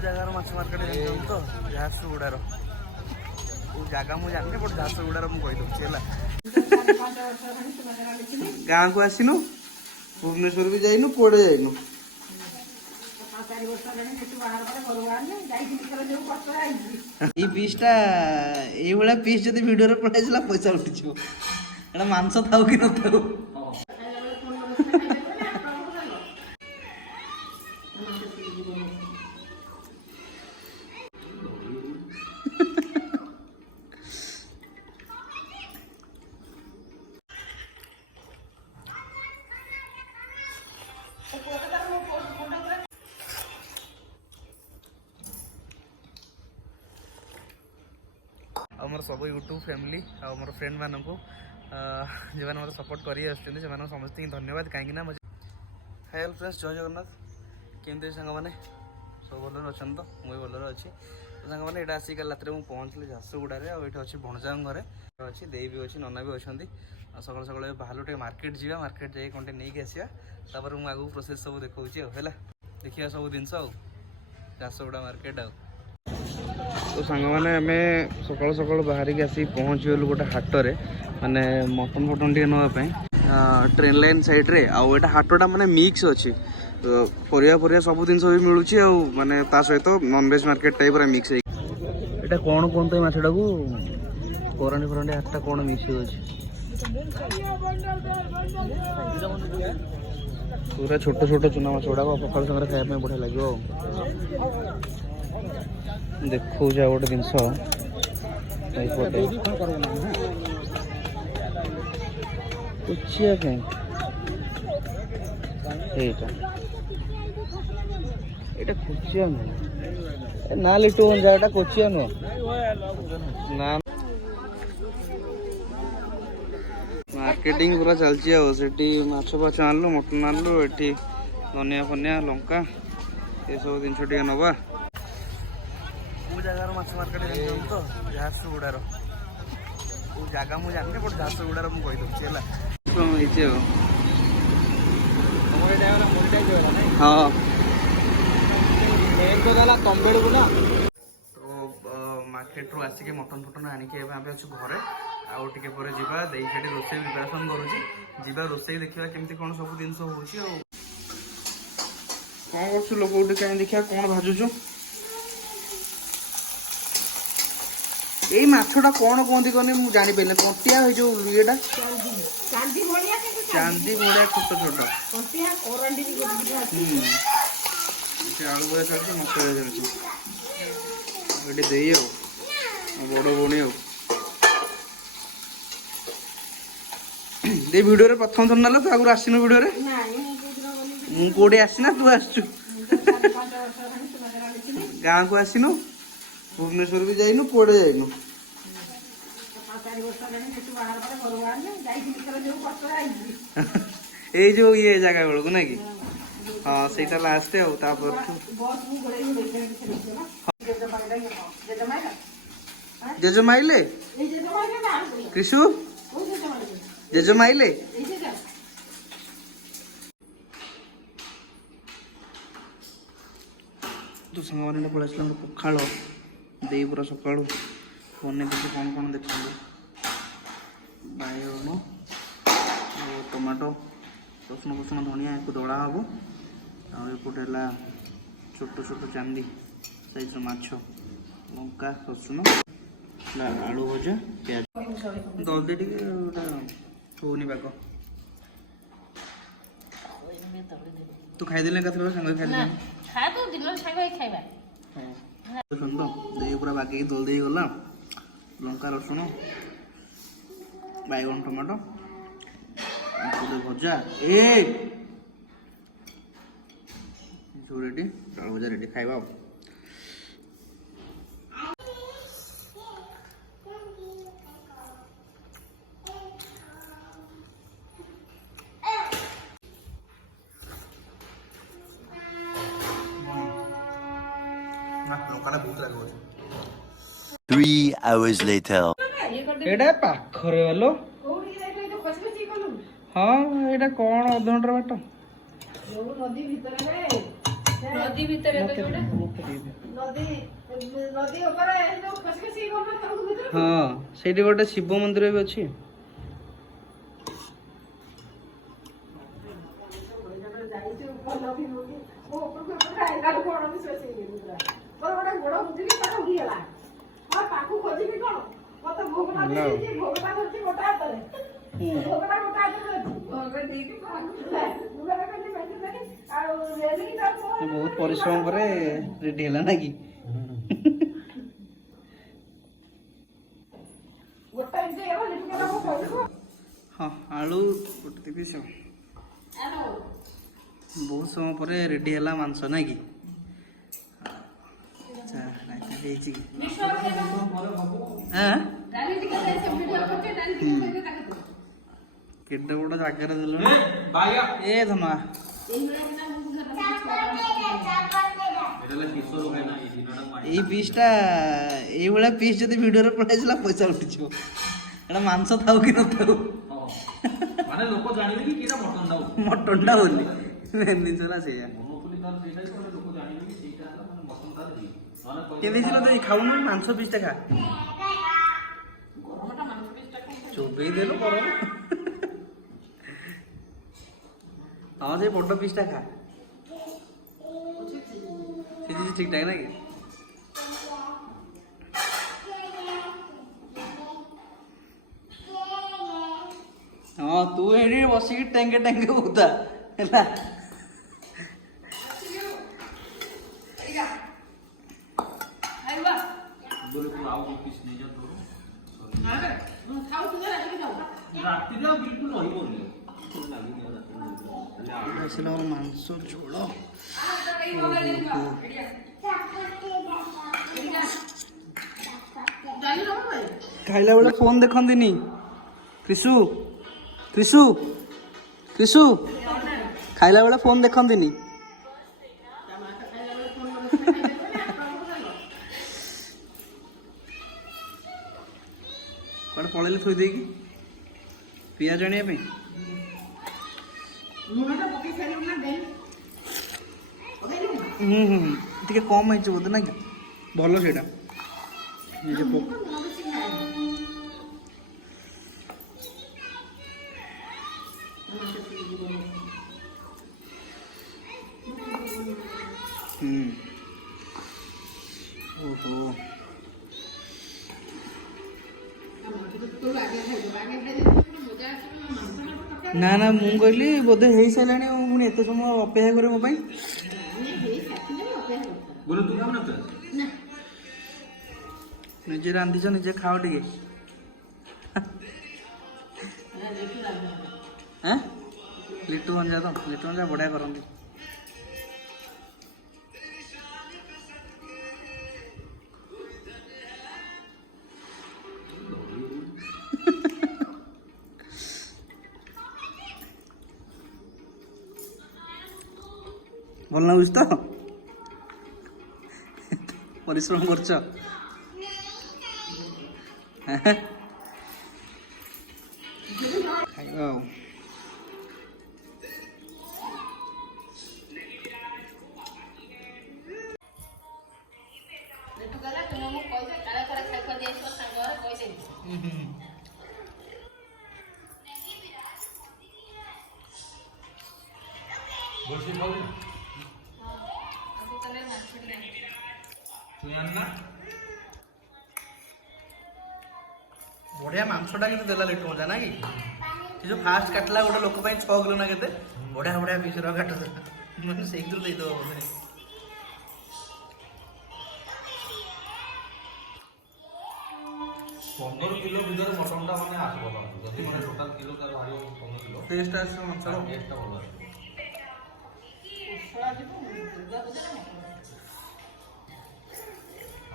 जगार माछ मार्केट तो झारसुगुड़ार जगह मुझे जानी बट झारसुगुड़ार मुझे गाँ को आसनु भुवनेश्वर भी जाइनु कुआड़े जाइनु पीसटा ये पीस जब भिडियो पठाई पैसा उठी मांस था कि न आमर सब यूट्यूब फैमिली आमर फ्रेंड मानक जो मैंने मतलब सपोर्ट कर समस्त धन्यवाद कहीं हाय फ्रेंड्स जय जगन्नाथ केमती सांग मैंने सब भल अच्छा तो मुझे भल अच्छी तो सांग मैंने आसिक रात में पहुँचली झारसुगुड़े और ये अच्छी भणजा घरे अच्छी दे भी अच्छी नना भी अच्छा सकाल सकाल बाहर टे मार्केट जावा मार्केट जाए कौन नहीं आसा मुझे आगे प्रोसेस सब देखा है देखिए सब जिन झारसुगुड़ा मार्केट तो सांग मैंने आम सकाल सकाल बाहर की आसिक पहुँचगलु गोटे हाटरे माने मटन फटन टे नापी ट्रेन लाइन सैड्रे आउ हाटा माने मिक्स अच्छी परिया परिया सब जिन भी मिलूँ माने सहित नॉनवेज मार्केट टाइप मिक्स है कौन कहते मछटा को करांडी फरांडी हाटा कौन मिक्स पूरा छोट छोट चुना माछ गुड़ा पखाड़ सागर खाया बढ़िया लगे देखो गोटे जिनस कुचिया कहीं कुचिया नुह ना लिटू जाटा कुचिया नुह ना मार्केटिंग पूरा चलती है माछ फाछ आनलु मटन आनलु ये धनिया फनिया लंका ये सब जिनस टे नवा जगार माछ मार्केट तो झारसुगुड़ार जगह मुझे जानी बट झारसुगुड़ार मुझे हाँ तो मार्केट रू आसिक मटन फटन आणिक अच्छे घरे आउ टे जावा रोसे प्रिपेरेसन करुँची रोसे देखा केमती कौन सब जिन हो लोक कहीं देखा कौन भाजुचु यही माछटा कौन कहती कहनी मुझे जानीपारे कंटिया जो ये चांदी भाया छोट छोट आलू भजा चलती मसला चलती बड़ भौणी भिडियो प्रथम थर ना तो आगुरी आसन भिडियो मुझे आसना तू आसचु गाँ को आसनु भुवनेश्वर भी जाइनु कुआड़े जाइनु ये जो ये जगह बेलू ना कि हाँ से लास्ट जेज माइले कृषु जेज माइले तो सांग मैंने पड़ा पखाड़ दे पूरा सका बन देखिए कौन कौन देखिए बाइगण टमाटो रसुण फसुण धनिया एक दड़ा हम आउटे छोट छोट चांदी साइज माछ लंका रसुण आलू भजा प्याज जल्दी टे होनी पाक तू खाईदेले का सांग खाई पूरा बाकी दल दे गला लंका रसुण बैगन टमाटो भजा रेडी चाउल भजा रेडी खाइबा लंका बहुत लगे 3 hours later. एटा पाखरे वालो हाँ एटा कौन अधघंटा बाट नदी भितर ହଁ ସେଇଠି ଗୋଟେ ଶିବ ମନ୍ଦିର ବି ଅଛି। ବହୁତ ପରିଶ୍ରମ ପରେ ରେଡି ହେଲା ନା କି? ହଁ ଆଳୁ ଗୋଟେ ଦେବି ସବୁ। ବହୁତ ସମୟ ପରେ ରେଡି ହେଲା ମାଂସ ନା କି? ଆଚ୍ଛା ହେଇଛି କି? କେତେ ବଡ଼ ଜାଗାରେ ଦେଲଣି ଏ ଧମା। ଏଇ ପିସ୍ଟା ଏଇଭଳିଆ ପିସ୍ ଯଦି ଭିଡ଼ିଓରେ ପଳେଇଥିଲା ପଇସା ଉଠିଯିବ। ଏଇଟା ମାଂସ ଥାଉ କି ନଥାଉ ମାନେ ଲୋକ ଜାଣିବେ କି ଏଇଟା ମଟନଟା ବୋଲି। ମଟନଟା ବୋଲି ଜିନିଷ ହେଲା ସେଇଆ। ଲୋକ ଜାଣିବେ କି ସେଇଟା ହେଲା ମାନେ ମଟନଟା ଦିଏ। କେମିତି ছিল ଦେଇ ଖାଉନୁ ମାଂସ ପିସ୍ଟା ଖା। ଚୋବେଇ ଦେଲୁ ଗରମ। ହଁ ସେଇ ବଡ଼ ପିସ୍ଟା ଖା। ସିଝିଛି ଠିକ୍ ଠାକ୍ ନା କି? ହଁ ତୁ ଏଠି ବସିକି ଟେଙ୍କେ ଟେଙ୍କେ ହଉଥା ହେଲା। ରାତିରେ ଆଉ ବିଲକୁଲ ରହିବନି। ଆସିଲା ମୋର ମାଂସ ଝୋଳ। ଖାଇଲା ବେଳେ ଫୋନ ଦେଖନ୍ତିନି। କ୍ରିଶୁ କ୍ରିଶୁ କ୍ରିଶୁ ଖାଇଲା ବେଳେ ଫୋନ ଦେଖନ୍ତିନି। କୁଆଡ଼େ ପଳେଇଲେ ଥୋଇ ଦେଇକି ପିଆଜ ଆଣିବା ପାଇଁ। ଟିକେ କମ୍ ହେଇଛି ବୋଧେ ନା କି? ଭଲ ସେଇଟା ନିଜେ ଓହୋ ନା ନା ମୁଁ କହିଲି ବୋଧେ ହେଇସାରିଲାଣି ଆଉ ପୁଣି ଏତେ ସମୟ ଅପେକ୍ଷା କରେ ମୋ ପାଇଁ। ନିଜେ ରାନ୍ଧିଛ ନିଜେ ଖାଅ ଟିକେ। ଲିଟୁ ମଞ୍ଜା ତ ଲିଟୁ ମଞ୍ଜା ବଢ଼ିଆ କରନ୍ତି। ଭଲ ଲାଗୁଛି ତ? ପରିଶ୍ରମ କରୁଛ। ଖାଇବା ଆଉ। ବଢିଆ ମାଂସଟା କିନ୍ତୁ ଦେଲା ଲିଟୁ ମଜା ନା କି? ସେ ଯୋଉ ଫାଷ୍ଟ କାଟିଲା ଗୋଟେ ଲୋକ ପାଇଁ 6 କିଲୋ ନା କେତେ ବଢିଆ ବଢିଆ ପିସ୍ ର କାଟୁଥିଲା। ମାନେ ସେଇଥିରୁ ଦେଇଦବ ବୋଧେ। 15 କିଲୋ ଭିତରେ ମଟନଟା ମାନେ ଆସିବ ତମକୁ। ଯଦି ମାନେ ଟୋଟାଲ କିଲୋ ତାର ବାହାରିବ 15 କିଲୋ। ଟେଷ୍ଟ ଆସିବ ମାଂସର। ଟେଷ୍ଟଟା ଭଲ ଆସିବ।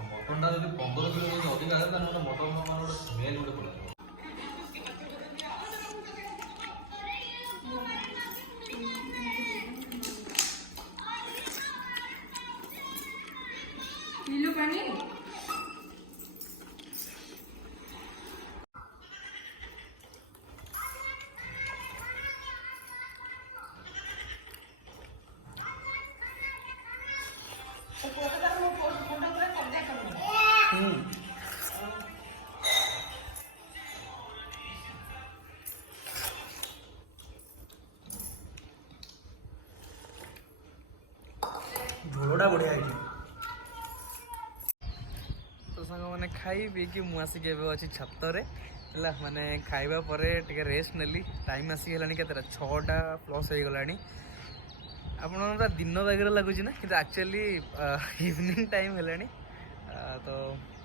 ମଟନଟା ଯଦି 15 କିଲୋ ଯଦି ଅଧିକା ହେଲେ ତାହେଲେ ଗୋଟେ ମଟନ ମାନେ ଗୋଟେ ସ୍ମେଲ୍ ଗୋଟେ ପଳେଇବ। ଝୋଳଟା ବଢ଼ିଆ ହେଇଛି। ତ ସାଙ୍ଗମାନେ ଖାଇ ପିଇକି ମୁଁ ଆସିକି ଏବେ ଅଛି ଛାତରେ ହେଲା, ମାନେ ଖାଇବା ପରେ ଟିକେ ରେଷ୍ଟ ନେଲି। ଟାଇମ୍ ଆସିକି ହେଲାଣି କେତେଟା 6ଟା ପ୍ଲସ୍ ହେଇଗଲାଣି। ଆପଣଙ୍କର ପୁରା ଦିନ ବାଗରେ ଲାଗୁଛି ନା, କିନ୍ତୁ ଆକ୍ଚୁଆଲି ଇଭିନିଂ ଟାଇମ୍ ହେଲାଣି। ତ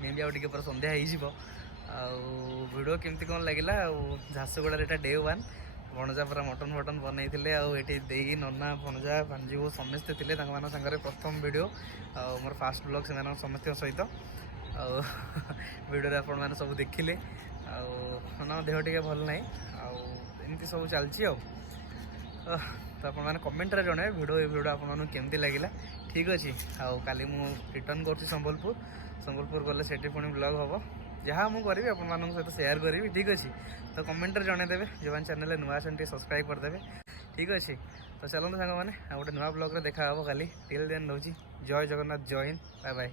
ମେ ବି ଆଉ ଟିକେ ପରେ ସନ୍ଧ୍ୟା ହେଇଯିବ। ଆଉ ଭିଡ଼ିଓ କେମିତି କ'ଣ ଲାଗିଲା, ଆଉ ଝାରସୁଗୁଡ଼ାରେ ଏଇଟା ଡେ 1। ଭଣଜା ପୁରା ମଟନ୍ ବନେଇଥିଲେ, ଆଉ ଏଠି ଦେଇ ନନା ଭଣଜା ଭାଞ୍ଜିବୁ ସମସ୍ତେ ଥିଲେ ତାଙ୍କମାନଙ୍କ ସାଙ୍ଗରେ ପ୍ରଥମ ଭିଡ଼ିଓ, ଆଉ ମୋର ଫାଷ୍ଟ ବ୍ଲଗ୍ ସେମାନଙ୍କ ସମସ୍ତଙ୍କ ସହିତ। ଆଉ ଭିଡ଼ିଓରେ ଆପଣମାନେ ସବୁ ଦେଖିଲେ। ଆଉ ନନାଙ୍କ ଦେହ ଟିକେ ଭଲ ନାହିଁ, ଆଉ ଏମିତି ସବୁ ଚାଲିଛି ଆଉ। ତ ଆପଣମାନେ କମେଣ୍ଟରେ ଜଣାଇବେ ଏ ଭିଡ଼ିଓ ଆପଣମାନଙ୍କୁ କେମିତି ଲାଗିଲା। ଠିକ୍ ଅଛି, ଆଉ କାଲି ମୁଁ ରିଟର୍ନ କରୁଛି ସମ୍ବଲପୁର ଗଲେ ସେଠି ପୁଣି ବ୍ଲଗ୍ ହେବ। ଯାହା ମୁଁ କରିବି ଆପଣମାନଙ୍କ ସହିତ ସେୟାର କରିବି। ଠିକ୍ ଅଛି, ତ କମେଣ୍ଟରେ ଜଣାଇଦେବେ। ଯେଉଁମାନେ ଚ୍ୟାନେଲରେ ନୂଆ ଅଛନ୍ତି ଟିକେ ସବସ୍କ୍ରାଇବ୍ କରିଦେବେ। ଠିକ୍ ଅଛି, ତ ଚାଲନ୍ତୁ ସାଙ୍ଗମାନେ, ଆଉ ଗୋଟେ ନୂଆ ବ୍ଲଗ୍ରେ ଦେଖା ହେବ କାଲି। ଟିଲ୍ ଦେନ୍ ରହୁଛି। ଜୟ ଜଗନ୍ନାଥ, ଜୟ ହିନ୍ଦ, ବାଏ ବାଏ।